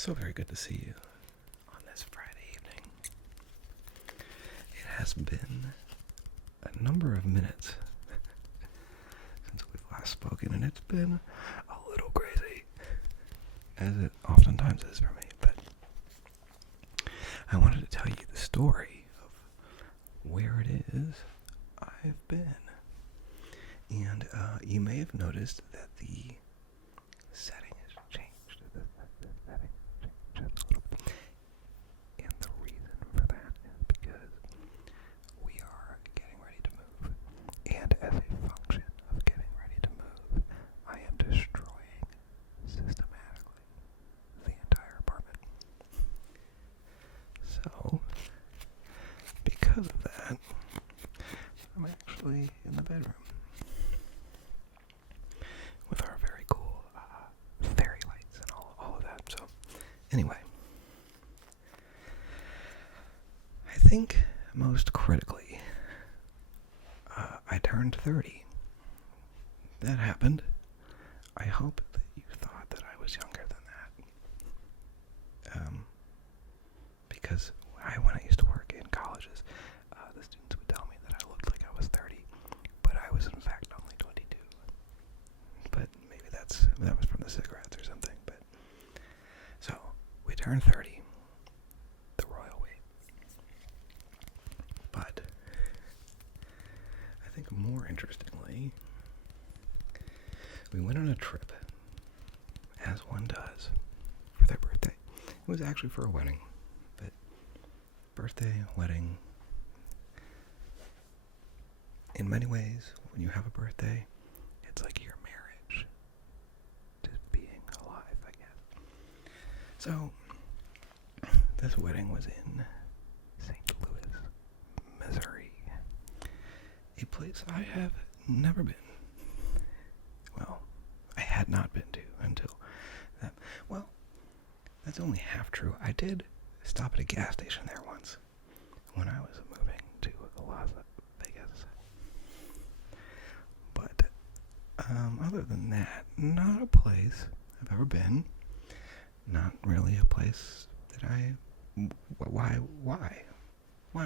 So very good to see you on this Friday evening. It has been a number of minutes since we've last spoken, and it's been a little crazy, as it oftentimes is for me, but I wanted to tell you the story of where it is I've been. And you may have noticed that the setting has changed. The setting changed just a little bit. And the reason for that is because we are getting ready to move. And as a function of getting ready to move, I am destroying systematically the entire apartment. So, because of that, I'm actually in the bedroom with our very cool fairy lights and all of that. So, anyway, I think most critically, I turned 30. That happened. I hope that you thought that I was younger than that. Because when I used to work in colleges, the students would tell me that I looked like I was 30, but I was in fact only 22. But maybe that was from the cigarettes or something. But so we turned 30, the royal way. But I think more interestingly, we went on a trip, as one does, for their birthday. It was actually for a wedding, but birthday, wedding. In many ways, when you have a birthday, it's like your marriage, just being alive, I guess. So, this wedding was in St. Louis, Missouri, a place I have never been. Well, I had not been to until that. Well, that's only half true. I did stop at a gas station there once when I was moving to Las Vegas. But other than that, not a place I've ever been. Not really a place that why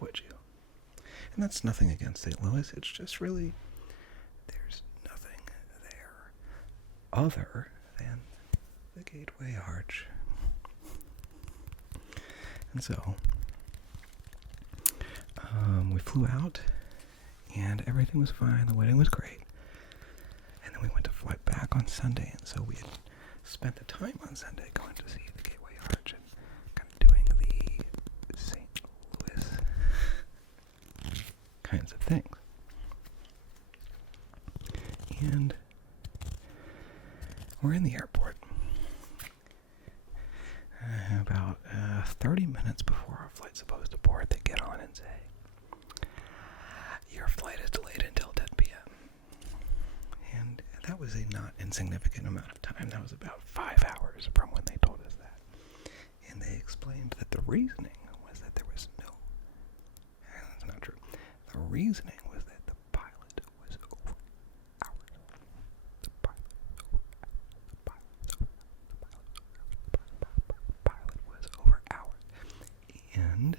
would you? And that's nothing against St. Louis. It's just really, there's nothing there other than the Gateway Arch. And so, we flew out, and everything was fine. The wedding was great. And then we went to fly back on Sunday, and so we had spent the time on Sunday going to see the Gateway Arch and kind of doing the St. Louis kinds of things. And we're in the airport. About 30 minutes before our flight's supposed to board, they get on and say, your flight is delayed until 10 p.m. And that was a not insignificant amount of time. That was about 5 hours from when they told us that. And they explained that the reasoning was that there was no... That's not true. The reasoning was that the pilot was over hours. The pilot was over hours. And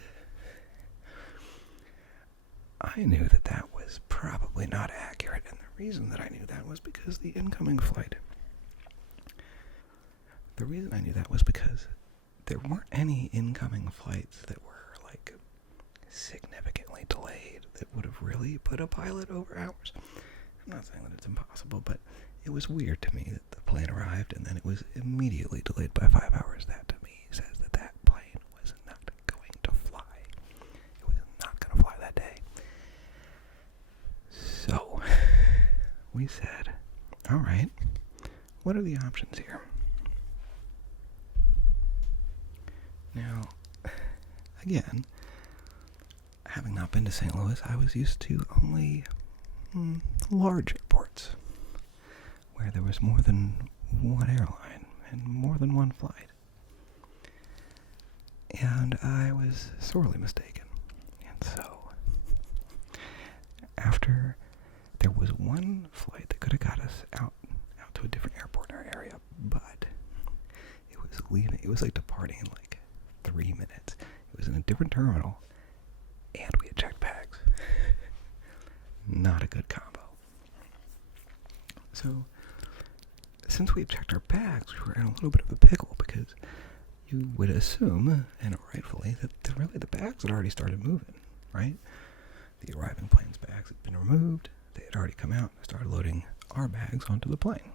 I knew that that was probably not accurate, and the reason that I knew that was because the incoming flight. The reason I knew that was because there weren't any incoming flights that were, like, significantly delayed that would have really put a pilot over hours. I'm not saying that it's impossible, but it was weird to me that the plane arrived and then it was immediately delayed by 5 hours. That, to me, says that that plane was not going to fly. It was not going to fly that day. So, we said, all right, what are the options here? Now, again, having not been to St. Louis, I was used to only large airports where there was more than one airline and more than one flight. And I was sorely mistaken. And so, after there was one flight that could have got us out to a different airport in our area, but it was leaving. It was like departing in like 3 minutes. It was in a different terminal, and we had checked bags. Not a good combo. So, since we had checked our bags, we were in a little bit of a pickle because you would assume, and rightfully, that really the bags had already started moving, right? The arriving plane's bags had been removed. They had already come out and started loading our bags onto the plane.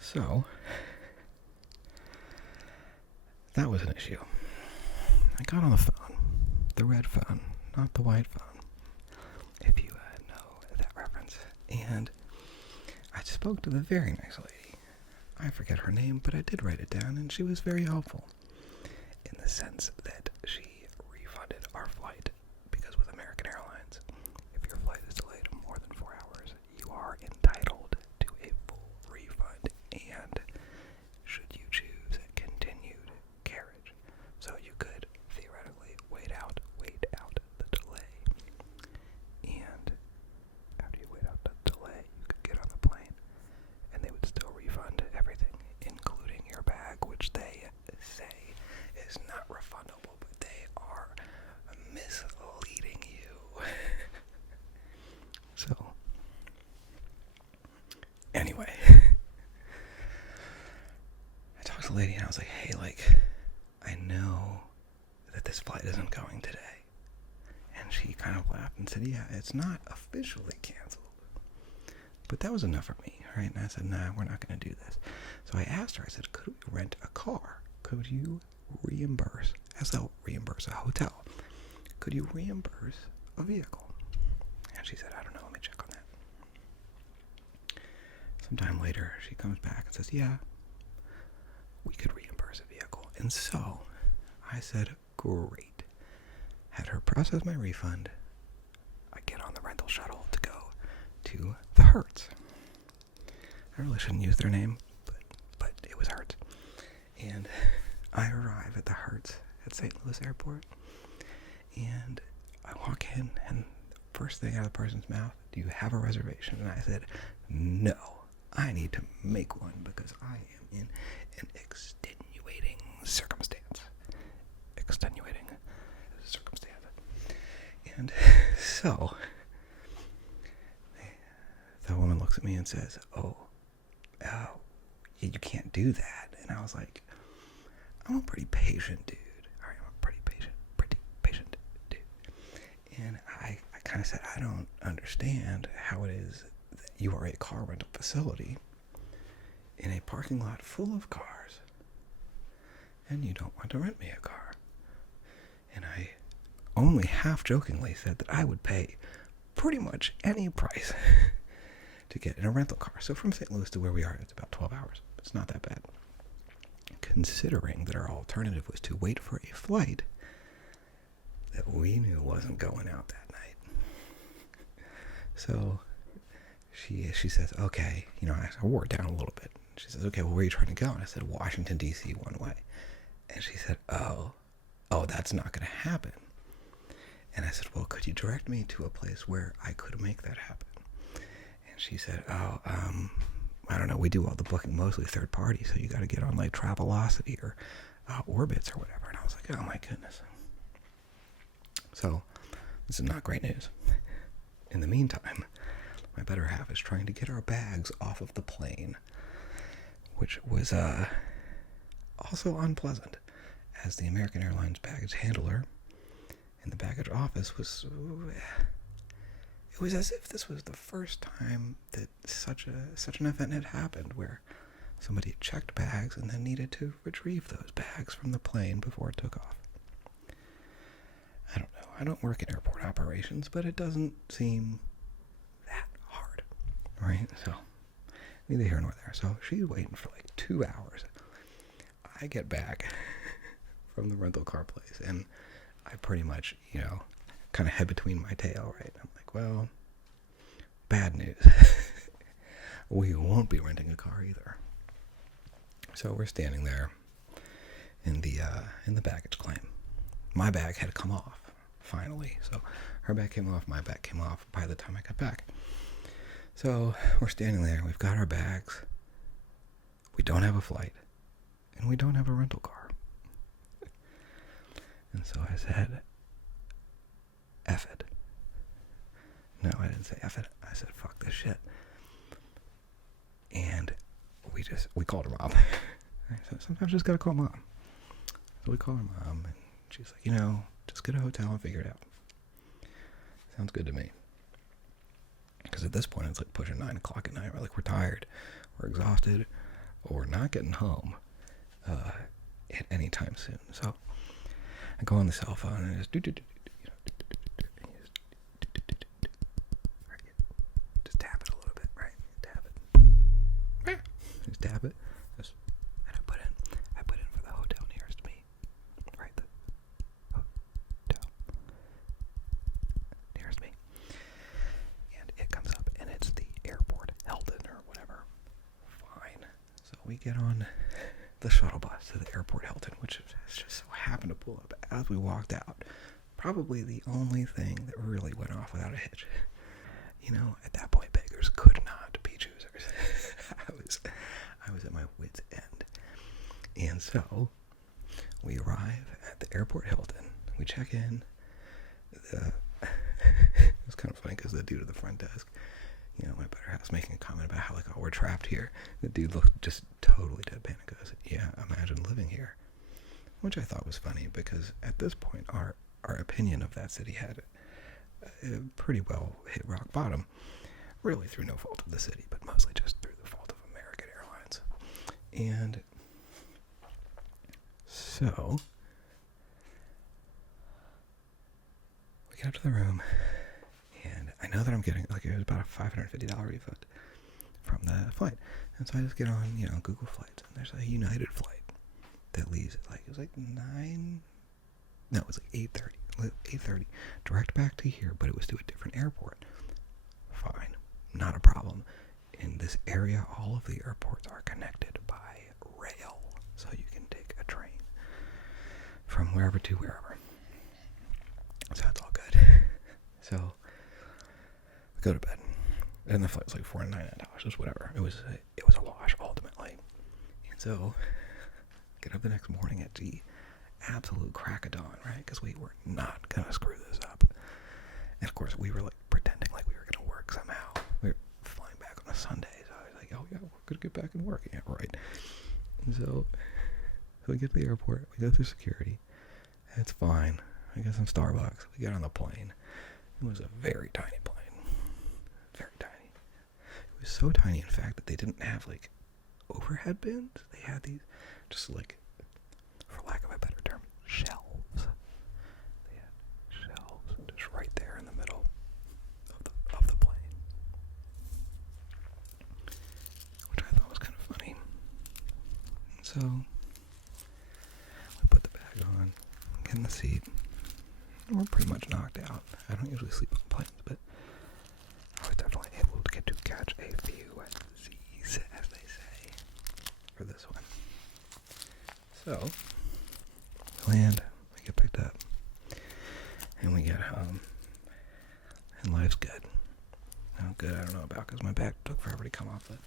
So, that was an issue. I got on the phone, the red phone, not the white phone, if you know that reference. And I spoke to the very nice lady. I forget her name, but I did write it down, and she was very helpful in the sense that she refunded our flight, because with American Airlines, if your flight is delayed more than 4 hours, you are entitled to a full refund, and should you choose continued carriage. So you could theoretically wait out the delay, and after you wait out the delay, you could get on the plane, and they would still refund everything, including your bag, which they say is not refundable, but they are misleading you. So, anyway, I talked to the lady and I was like, hey, I know that this flight isn't going today. And she kind of laughed and said, yeah, it's not officially canceled. But that was enough for me, right? And I said, nah, we're not going to do this. So I asked her, I said, could we rent a car? Could you reimburse, as they'll reimburse a hotel, could you reimburse a vehicle? And she said, I don't know, let me check on that. Sometime later, she comes back and says, yeah, we could reimburse a vehicle. And so I said, great. Had her process my refund. I get on the rental shuttle to go to the Hertz. I really shouldn't use their name, but it was Hertz. And I arrive at the Hertz at St. Louis Airport, and I walk in, and first thing out of the person's mouth, do you have a reservation? And I said, no, I need to make one because I am in an extenuating circumstance. And so the woman looks at me and says, oh, you can't do that. And I was like, I'm a pretty patient dude. All right, I'm a pretty patient dude. And I kind of said, I don't understand how it is that you are a car rental facility in a parking lot full of cars and you don't want to rent me a car. And I only half-jokingly said that I would pay pretty much any price to get in a rental car. So from St. Louis to where we are, it's about 12 hours. It's not that bad, considering that our alternative was to wait for a flight that we knew wasn't going out that night. So she says, okay, I wore it down a little bit. She says, okay, well, where are you trying to go? And I said, Washington, D.C. one way. And she said, oh, that's not going to happen. And I said, well, could you direct me to a place where I could make that happen? And she said, I don't know. We do all the booking mostly third party, so you got to get on like Travelocity or Orbitz or whatever. And I was like, oh my goodness. So this is not great news. In the meantime, my better half is trying to get our bags off of the plane, which was also unpleasant, as the American Airlines baggage handler in the baggage office was, it was as if this was the first time that such an event had happened, where somebody had checked bags and then needed to retrieve those bags from the plane before it took off. I don't know. I don't work in airport operations, but it doesn't seem that hard, right? So neither here nor there. So she's waiting for like 2 hours. I get back from the rental car place, and I pretty much, kind of head between my tail, right? I'm like, well, bad news. We won't be renting a car either. So we're standing there in the baggage claim. My bag had come off, finally. So her bag came off, my bag came off by the time I got back. So we're standing there, we've got our bags. we don't have a flight, and we don't have a rental car. And so I said, F it. No, I didn't say F it. I said, fuck this shit. And we called her mom. I said, sometimes you just gotta call mom. So we called her mom, and she's like, just get a hotel and figure it out. Sounds good to me. Because at this point, it's like pushing 9 o'clock at night. We're tired, we're exhausted, or we're not getting home at any time soon. So I go on the cell phone and just just tap it a little bit, right? Tap it. Just tap it. And I put in for the hotel nearest me. Right, the hotel nearest me. And it comes up, and it's the airport Hilton or whatever. Fine. So we get on the shuttle bus to the airport Hilton, which just so happened to pull up as we walked out. Probably the only thing that really went off without a hitch. At that point, beggars could not be choosers. I was at my wit's end. And so we arrive at the airport Hilton. We check in. It was kind of funny because the dude at the front desk, my better half's making a comment about how, we're trapped here. The dude looked just totally deadpan and goes, yeah, imagine living here. Which I thought was funny because at this point, our opinion of that city had pretty well hit rock bottom. Really through no fault of the city, but mostly just through the fault of American Airlines. And so we get up to the room, and I know that I'm getting, it was about a $550 refund from the flight. And so I just get on, Google Flights, and there's a United flight that leaves at it was 9, no, it was 8:30, direct back to here, but it was to a different airport. Fine, not a problem. In this area, all of the airports are connected by rail, so you can take a train from wherever to wherever. So that's all good. So we go to bed, and the flight was $499, just whatever. It was a wash ultimately. And so get up the next morning at the absolute crack of dawn, right? Because we were not gonna screw this up. And of course, we were pretending like we were gonna work somehow. We were flying back on a Sunday, so I was like, "Oh yeah, we're gonna get back and work." Yeah, right. And so we get to the airport, we go through security. It's fine. We get some Starbucks. We get on the plane. It was a very tiny plane. Very tiny. It was so tiny, in fact, that they didn't have overhead bins. They had these just for lack of a better term, shelves. They had shelves just right there in the middle of the plane, which I thought was kind of funny. And so we put the bag on, get in the seat, and we're pretty much knocked out. I don't usually sleep on planes, but I was definitely able to catch a few Z's, as they say, for this one. So we land, we get picked up, and we get home, and life's good. How good, I don't know about, because my bag took forever to come off the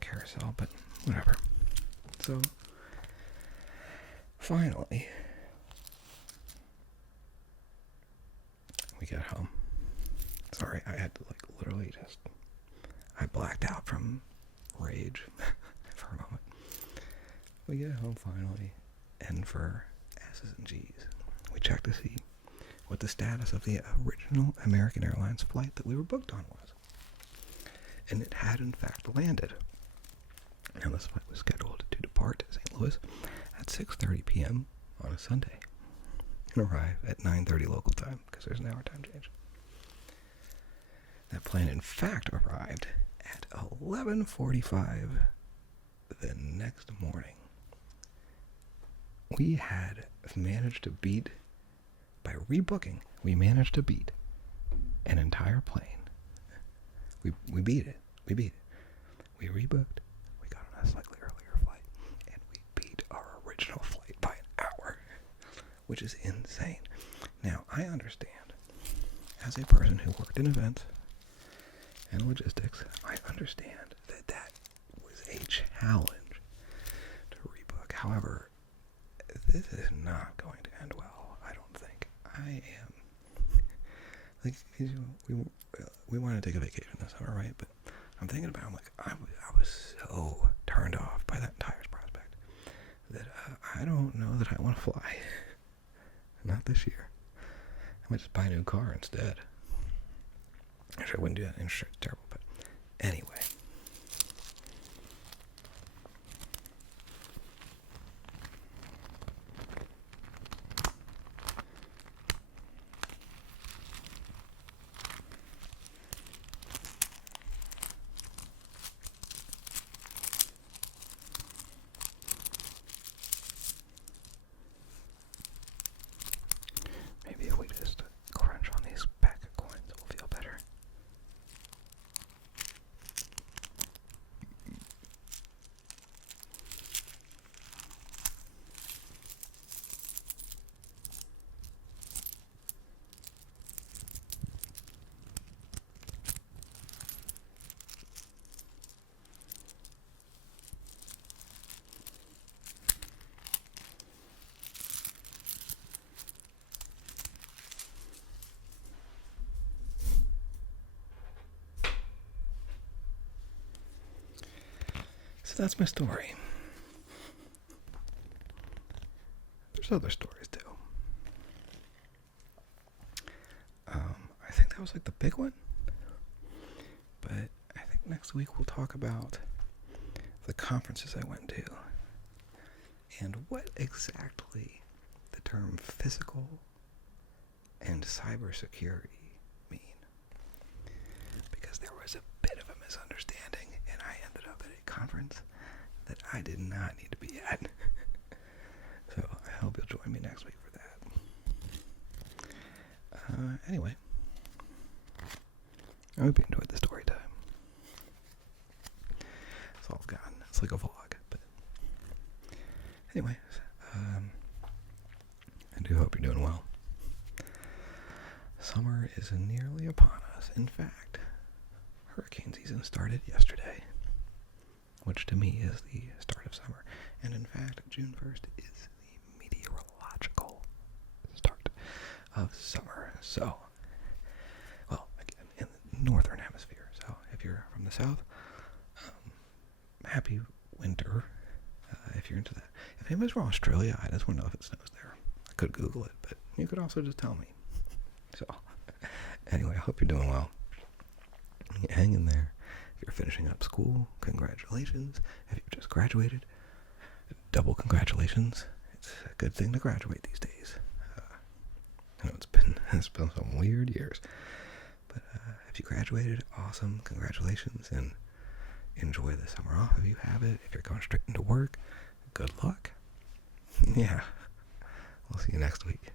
carousel, but whatever. So finally we get home. Sorry, I had to literally I blacked out from rage for a moment. We get home finally, and for S's and G's, we check to see what the status of the original American Airlines flight that we were booked on was. And it had in fact landed. Now this flight was scheduled to depart St. Louis at 6:30 p.m. on a Sunday and arrive at 9:30 local time, because there's an hour time change. That plane in fact arrived at 11:45 the next morning. We had managed to beat, by rebooking, we managed to beat an entire plane. We beat it. We rebooked. We got on a slightly earlier flight, and we beat our original flight by an hour, which is insane. Now, I understand, as a person who worked in events and logistics, I understand that was a challenge. However, this is not going to end well, I don't think. I am, like, we want to take a vacation this summer, right? But I'm thinking about, I was so turned off by that entire prospect that I don't know that I want to fly. Not this year. I might just buy a new car instead. Actually, I wouldn't do that. Insurance is terrible, but anyway. Maybe if we just crunch on these pack of coins, it will feel better. So that's my story. There's other stories too. I think that was like the big one. But I think next week we'll talk about the conferences I went to and what exactly the term physical and cybersecurity mean. Because there was a bit of a misunderstanding and I ended up at a conference that I did not need to be at. So I hope you'll join me next week for that. Anyway, I hope you enjoyed the story time. That's all I've got. It's like a vlog, but anyway, I do hope you're doing well. Summer is nearly upon us. In fact, hurricane season started yesterday, which to me is the start of summer. And in fact, June 1st is the meteorological start of summer. So, well, again, in the northern hemisphere. So if you're from the south, happy winter. If you're into that. If anybody's from Australia, I just want to know if it snows there. I could Google it, but you could also just tell me. So, anyway, I hope you're doing well. Hang in there. If you're finishing up school, congratulations. If you've just graduated, double congratulations. It's a good thing to graduate these days. I know it's been some weird years. But if you graduated, awesome. Congratulations. And enjoy the summer off if you have it. If you're going straight into work, good luck. Yeah. We'll see you next week.